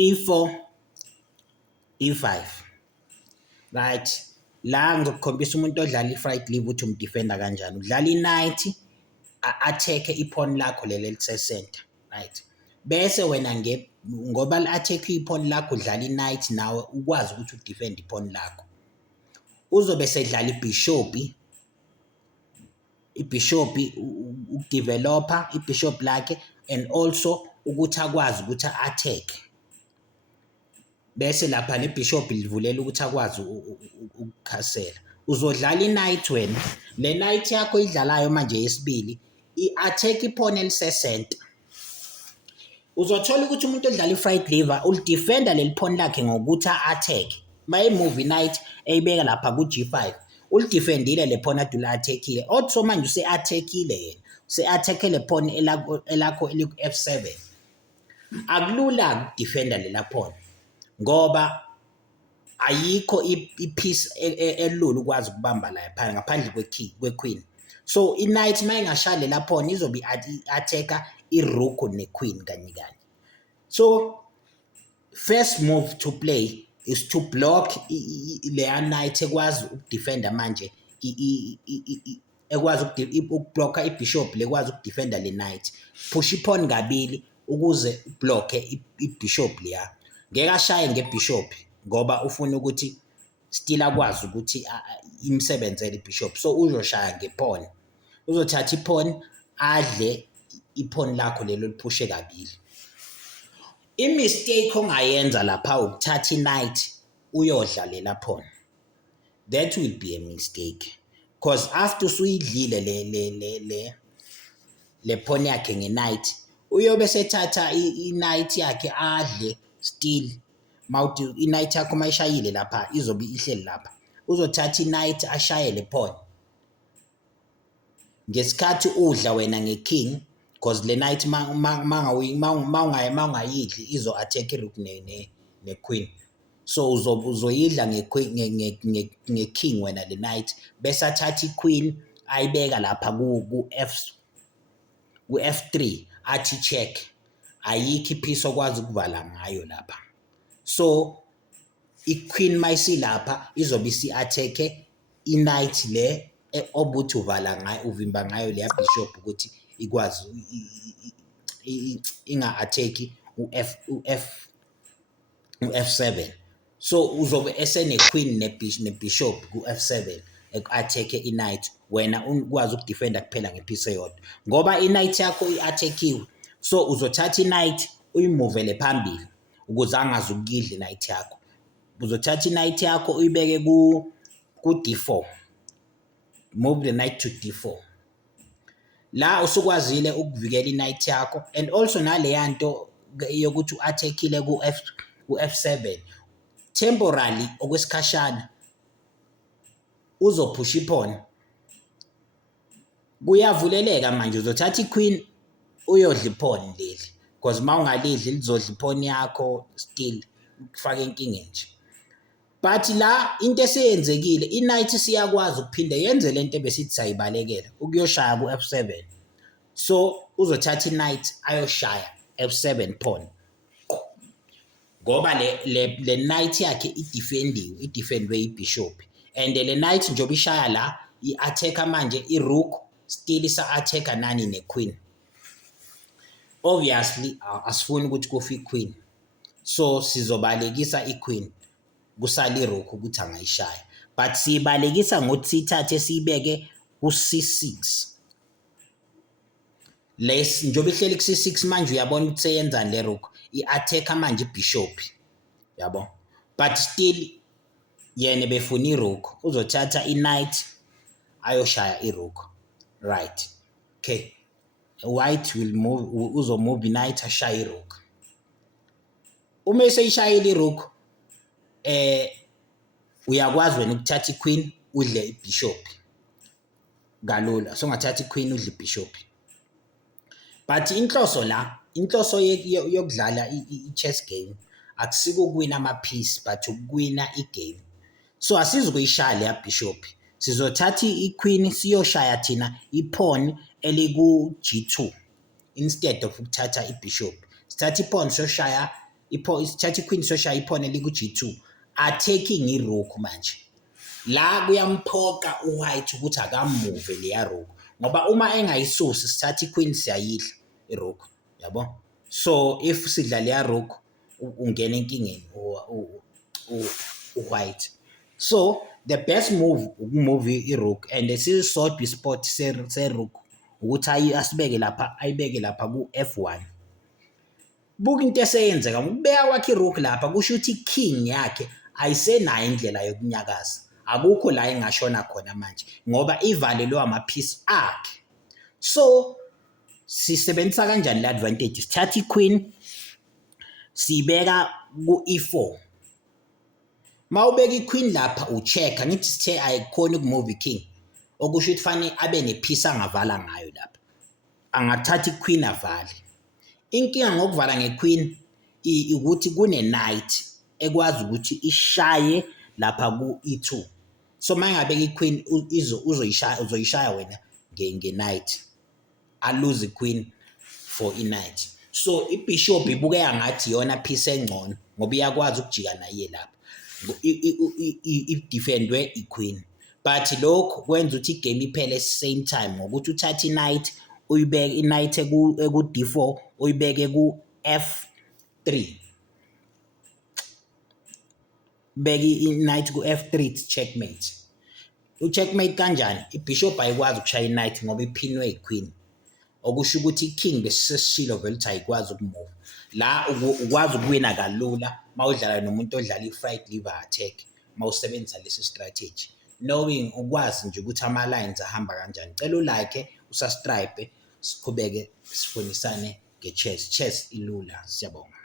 e4 e5 right. La ngizokukhombisa umuntu odlala i-fried liver ukuthi umdefender kanjani. Udlala i-knight attack ipawn lakho leli elisecenter right, bese wena ngoba li-attack ipawn lakho udlala i-knight nawe ukwazi ukuthi udefend ipawn lakho. Uzobe sedlala ibishop ukudeveloper ibishop lakhe and also ukuthi akwazi ukuthi attack, bese lapha le bishop livulela ukuthi akwazi ukukhasela. Uzodlala i-knight wena, le knight yakho idlalayo manje yesibili i-attack ipawn elisecenter. Uzothola ukuthi umuntu odlala i-fried liver ulidefenda leli pawn lakhe ngokuthi a-attack. Mayimove i-knight eyibeka lapha ku-G5 ulidefendile le pawn ade ula-attackile. Otho manje use-attackile yena, use-attacke le pawn elakho eliku-F7. Akulula ukudefenda lela pawn ngoba ayikho ipiece elula ukwazi ukubamba la phansi ngaphandle kwe-queen. So i-knight mayingashaya lela pawn izobe i-attacka i-rook ne-queen kanye kanye. So first move to play is to block leya knight ekwazi ukudefenda manje ekwazi ukublocker ibishop lekwazi ukudefenda le knight. Push ipawn kabili ukuze ublock ibishop leya. Ngeke ashaye ngebishop ngoba ufuna ukuthi still akwazi ukuthi imsebenzele ibishop. So uzoshaya ngepawn. Uzothatha ipawn adle ipawn lakho lelo liphushe kabili. I-mistake ongayenza lapha ukuthatha i-knight uyodla lela pawn. That will be a mistake because after usuyidlile le pawn yakhe nge-knight uyobe sethatha i-knight yakhe adle still. Mawuthi i-knight yakho mayishayile lapha izobe ihleli lapha. Uzothatha i-knight ashaye le pawn. Ngesikhathi udla wena nge-king because le knight mawungayidli izo-attack i-rook ne-queen. So uzoyidla nge-king wena le knight bese athatha i-queen ayibeka lapha ku-F3 athi check. Ayikho ipiece okwazi ukuvala ngayo lapha. So i-queen mayisilapha izobe isi-attack i-knight le obuthi uvimba ngayo leya bishop ukuthi ikwazi inga-attack u-F7. So uzobe esene-queen ne-bishop ku-F7 eku-attack i-knight wena ukwazi ukudefenda kuphela ngepiece eyodwa ngoba i-knight yakho i-attackiwe. So uzothatha i-knight uyimuvele phambili ukuze angazi ukuyidla i-knight yakho. Uzothatha i-knight yakho uyibeke ku-D4. Move the knight to D4. La usukwazile ukuvikela i-knight yakho and also naleya nto yokuthi u-attackile ku-F7 temporarily okwesikhashana uzophusha ipawn. Kuyavuleleka manje uzothatha i-queen uyodla ipawn leli because mawungalidli lizodla ipawn yakho still kufaka enkingeni nje. But la into eseyenzekile i-knight siyakwazi ukuphinda yenze lento ebesithi sayibalekela ukuyoshaya ku-F7. So uzothatha i-knight ayoshaya F7 pawn ngoba le knight yakhe idefendwe ibishop and le knight njobe ishaya la i-attacka manje i-rook still isa-attacka nani ne-queen. Obviously asifuni ukuthi kufe i-queen, so sizobalekisa i-queen kusala i-rook ukuthi angayishaya, but siyibalekisa ngokuthi siyithathe siyibeke ku-C6. Njobe ihleli ku-C6 manje uyabona ukuthi seyenzani le rook i-attacka manje ibishop yabo, but still yena befuna i-rook. Uzothatha i-knight ayoshaya i-rook right. Okay, white will move, uzomove i-knight ashaya i-rook. Uma eseyishayile i-rook uyakwazi wena ukuthatha i-queen udle ibishop kalula. So ungathatha i-queen udle ibishop, but inhloso yokudlala i-chess game akusiko ukuwina ama-piece but ukuwina i-game. So asizukuyishaya leya bishop, sizothatha i-queen siyoshaya thina i-pawn eliku G2 instead of ukuthatha i-bishop. Sithatha i-pawn siyoshaya isithatha iqueen soshaya iphone liku G2 attacking irook manje la kuyamphoqa uwhite ukuthi akamove leya rook ngoba uma engayisusi sithatha iqueen siyayidla irook yabo so if sidla leya rook ungena enkingeni uwhite so the best move ukumove irook and sisodwa ispot serook ukuthi asibeke lapha ayibeke lapha ku F1 buka into eseyenzeka ukubeka kwakhe irook lapha kusho ukuthi king yakhe ayisenayo indlela yokunyakaza akukho la engashona khona manje ngoba ivalelwe amapiece akhe so sisebenzisa kanjani le advantage sithatha iqueen sibeka ku E4 mawubeka iqueen lapha ucheck ngithi sithe ayikhona ukumove iking okusho ukuthi fanele abe nepiece angavala ngayo lapha angathatha iqueen avale inkinga ngokuvala ngequeen ukuthi kune knight ekwazi ukuthi ishaye lapha ku E2 so mangabeka iqueen uzoyishaya wena nge-knight a lose queen for i-knight so ibishop ibukeka ngathi yona piece engcono ngoba iyakwazi ukujika naye lapha defendwe iqueen but lokho kwenza ukuthi igame iphele same time ngokuthi uthatha i-knight uyibeke i-knight eku D4 uyibeke ku F3 beki i-knight ku F3 checkmate ucheckmate kanjani ibishop ayikwazi ukushaya i-knight ngoba iphinwe iqueen okusho ukuthi iking besiseshilo vele ukuthi ayikwazi ukumove la ukwazi ukuwina kalula mawudlala nomuntu odlala i-fried liver attack mawusebenzisa lesi strategy knowing ukwazi nje ukuthi ama lines ahamba kanjani cela ulike usubscribe siqhubeke sifunisane ngechess ilula siyabonga